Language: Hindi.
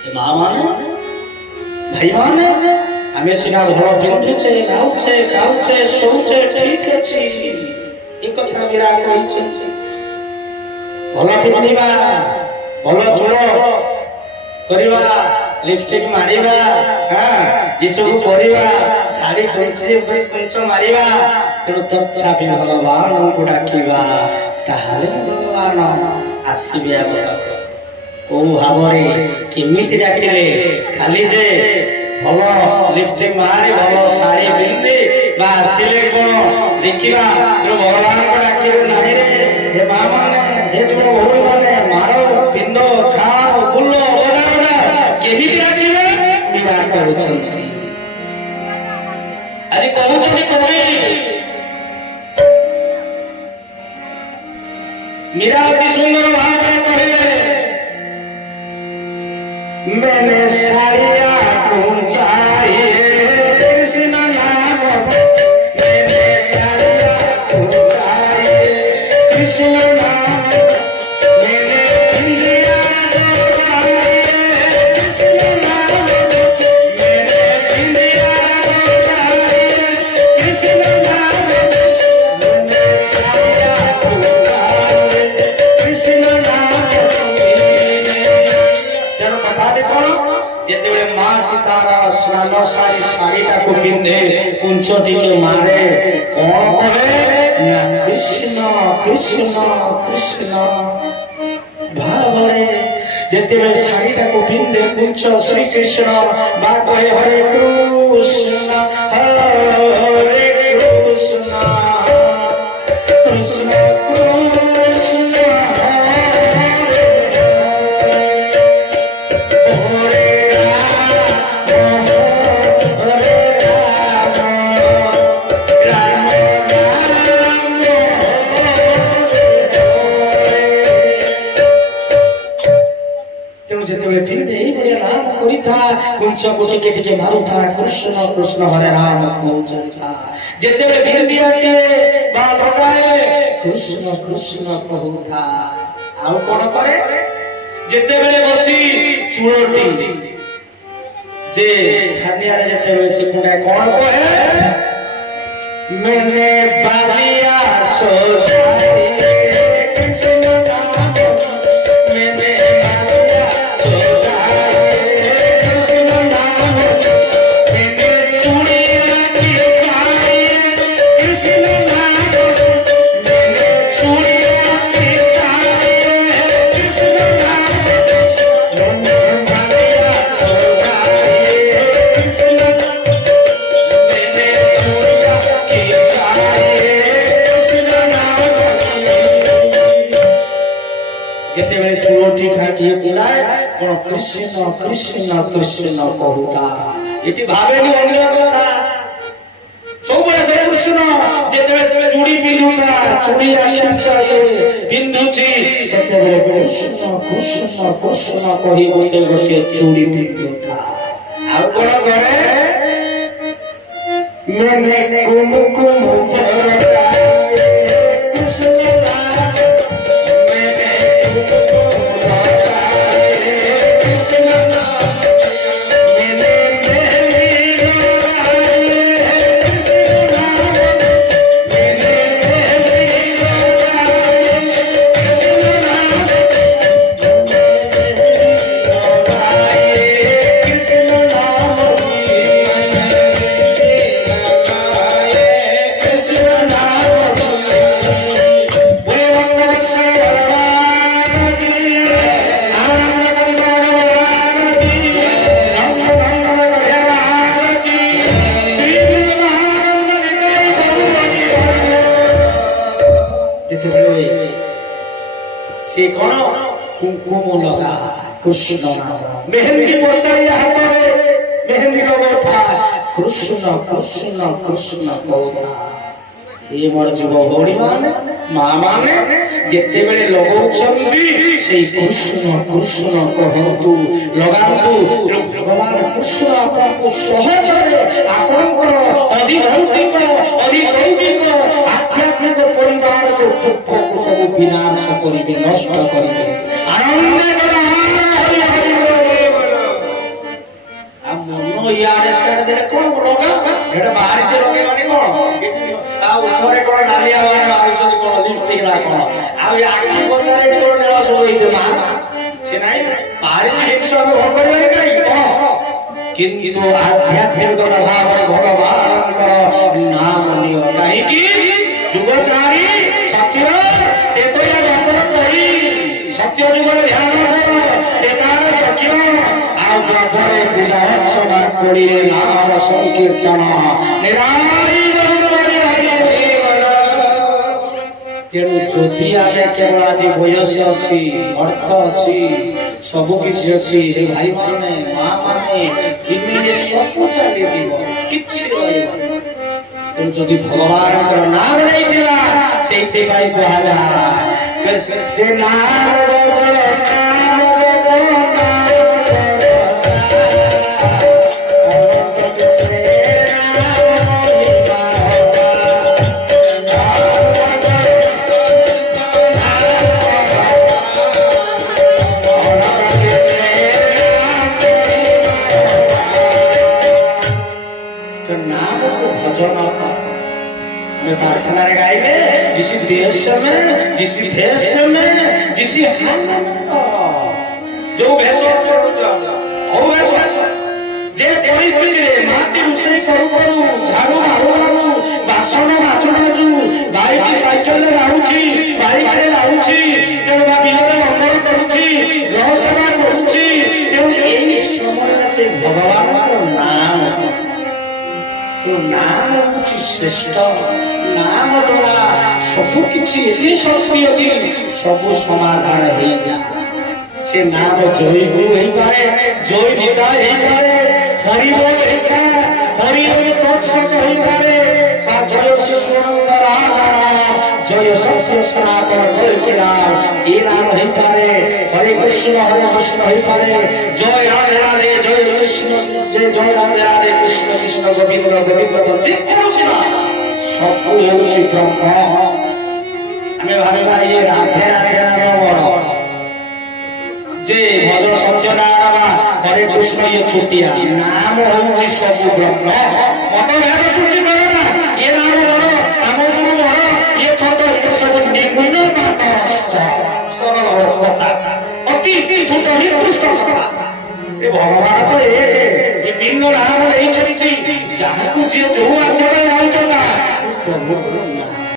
মা মানে ভাই মানে আমি সিনা ভাল পিন্ধুছে খাউছে খাউছে শোউছে ঠিক আছে এ কথা মীরা কইছে ভাল পিন্ধিবা ভাল চুল করিবা লিপস্টিক মারিবা হ্যাঁ এসবু করিবা শাড়ি কুଞ୍ଚি কুঞ্চ মারিবা তেଣୁ ତଥାପି ଭଗବାନଙ୍କୁ ଡାକିବା ତାହେଲେ ଭଗବାନ ଆସିବେ ଆମ ପାଖକୁ କୋଉ ଭାବରେ କେମିତି ଡାକିଲେ ଖାଲି ଯେ ଭଲ ଲିପଷ୍ଟିକ ମାରି ଭଲ ଶାଢ଼ୀ ପିନ୍ଧି ବା ଆସିଲେ କଣ ଦେଖିବା ଭଗବାନଙ୍କୁ ଡାକିବେ ନାହିଁ ରେ ହେ ମା ମାନେ ହେ ଯୋଉ ଭଉଣୀ ମାନେ ମାର ପିନ୍ଧ ଖାଅ ବୁଲ କେମିତି ଡାକିବେ ମୀରା କହୁଛନ୍ତି ଆଜି କହୁଛନ୍ତି କବି मीरा अति सुंदर भाव कहे मैंने साड़िया कुंचाई कृष्ण नाम मैंने साड़िया कुंचाई कृष्ण नाम मैंने इंदिया कृष्ण नाम मैंने इंदिया कृष्ण नाम मैंने साड़िया स्नान सारी शाड़ीटा को पिंधे कुंच दिखे मारे कौन कहे ना कृष्ण कृष्ण कृष्ण भावरे जेते शाड़ीटा को पिंधे कुंच श्री कृष्ण बा कहे हरे कृष्ण कृष्ण कुंच को टिके टिके मारुथा कृष्ण कृष्ण हरे राम कहता जेते भिंदिया के बा लगाए कृष्ण कृष्ण कहता आउ कोन करे जेते बेले बसी चूड़टी जे ठानिया रे जेते बेले से पुरा कोन कहे मैंने बालिया सोचाई कृष्ण नाम मैंने कृष्ण कृष्ण कृष्ण कहता ये भावेनी अन्य कथा सब से कृष्ण जेते चूड़ी पिंधुता चूड़ी राखिचा पिंधुची सेते कृष्ण कृष्ण कृष्ण कही गोटे गोटे चूड़ी पिंधुता आ कोन करे मैंने कुमकुम कुमकुम लगा कृष्ण नाम मेहंदी पचाई हाथ मेहंदी लगा कृष्ण कृष्ण कृष्ण कहता ये मोर जीव भौणी माने माँ माने जेते बेले लगौछंती सेई कृष्ण कृष्ण कहंतु लगांतु भगवान कृष्ण आपको सहजरे आपनकर अधिभौतिक अधिदैविक आध्यात्मिक परिवार जो दुख को सब विनाश करिवे नष्ट करिवे आनंद करा हरि हरि बोल ଇଆଡେ ସିଆଡେ ଦେଲେ କଣ ଲଗା ଏଟା ବାହାରିছে ଲଗେଇବାନି କଣ ଆଉ ଉପରେ କଣ ନାଲିଆ ମାନେ ବାହାରୁଛନ୍ତି କଣ ଲିପଷ୍ଟିକ ନା କଣ ଆଉ ଏ ଆଖି ପତାରେ କଣ ନୀଳ ସବୁ ହେଇଥିବ ମା ସେ ନାହିଁ ବାହାରିଛି ଜିନିଷ ଆମେ ଭଲ କରିବାନି କାହିଁକି କଣ କିନ୍ତୁ ଆଧ୍ୟାତ୍ମିକତା ଭାବରେ ଭଗବାନଙ୍କର ନାମ ନିଅ କାହିଁକି ଯୁଗଚାରୀ ସତ୍ୟ ତେତୟା ବନ୍ଦନ କରି ସତ୍ୟ ଯୁଗରେ ଧ୍ୟାନ କର ତେତାର ଯଜ୍ଞ ଆଉ ଦ୍ରବ୍ୟରେ ପୂଜା ଅର୍ଚ୍ଚନା କରିରେ ନାମ ସଂକୀର୍ତ୍ତନ ନିରାଳି ତେଣୁ ଯଦି ଆମେ କେବଳ ଆଜି ବୟସ ଅଛି ଅର୍ଥ ଅଛି ସବୁ କିଛି ଅଛି ଏ ଭାଇମାନେ ମା ମାନେ ଦିନେ ସବୁ ଚାଲିଯିବ କିଛି ରହିବନି ତେଣୁ ଯଦି ଭଗବାନଙ୍କର ନାମ ନେଇଥିଲା ସେଇଥିପାଇଁ କୁହାଯାଏ ସେ ନାମ प्रार्थना गाइबे जिस देश में जिस भेष में जिस हाल में जो भेष जे परिस्थिति रे माटी रुसई करू करू झाड़ू मारू मारू बासन माजू माजू बाइक साइकेल रे राहुची बाइक रे राहुची तेणु बा बिलरे अमल करूची ग्रह सेवा करूची तेणु एई समय से भगवानकर नाम तो नाम होची श्रेष्ठ नाम द्वारा सबु किछि एते शक्ति अछि सबु समाधान हो जा से नाम जय गुरु हे पारे जय नेता हे पारे हरि बोल हे पारे हरि बोल तत्सत हे पारे बा जय शिशुनंद राधा जय सत्य सनातन कलकी राम ए नाम हे पारे हरे कृष्ण हे पारे जय राधे राधे जय कृष्ण जय जय राधे राधे कृष्ण कृष्ण गोविंद गोविंद जे कोनोसी ना सब होउची ब्रह्म हमें भाविबा ये राधे राधे नाम बड़ जे भज सत्यनारायण हरे कृष्ण ये छुटिया नाम होउची सब ब्रह्म मत भेद छुटी करे ना ये नाम बड़ नाम गुरु बड़ ये छोट ये सब निगुण मात्र सरल कथा अति छोट निकृष्ट कथा ये भगवान तो एक है विभिन्न नाम नहीं छथि जहाँ को जे जो आज्ञा आइछला प्रभु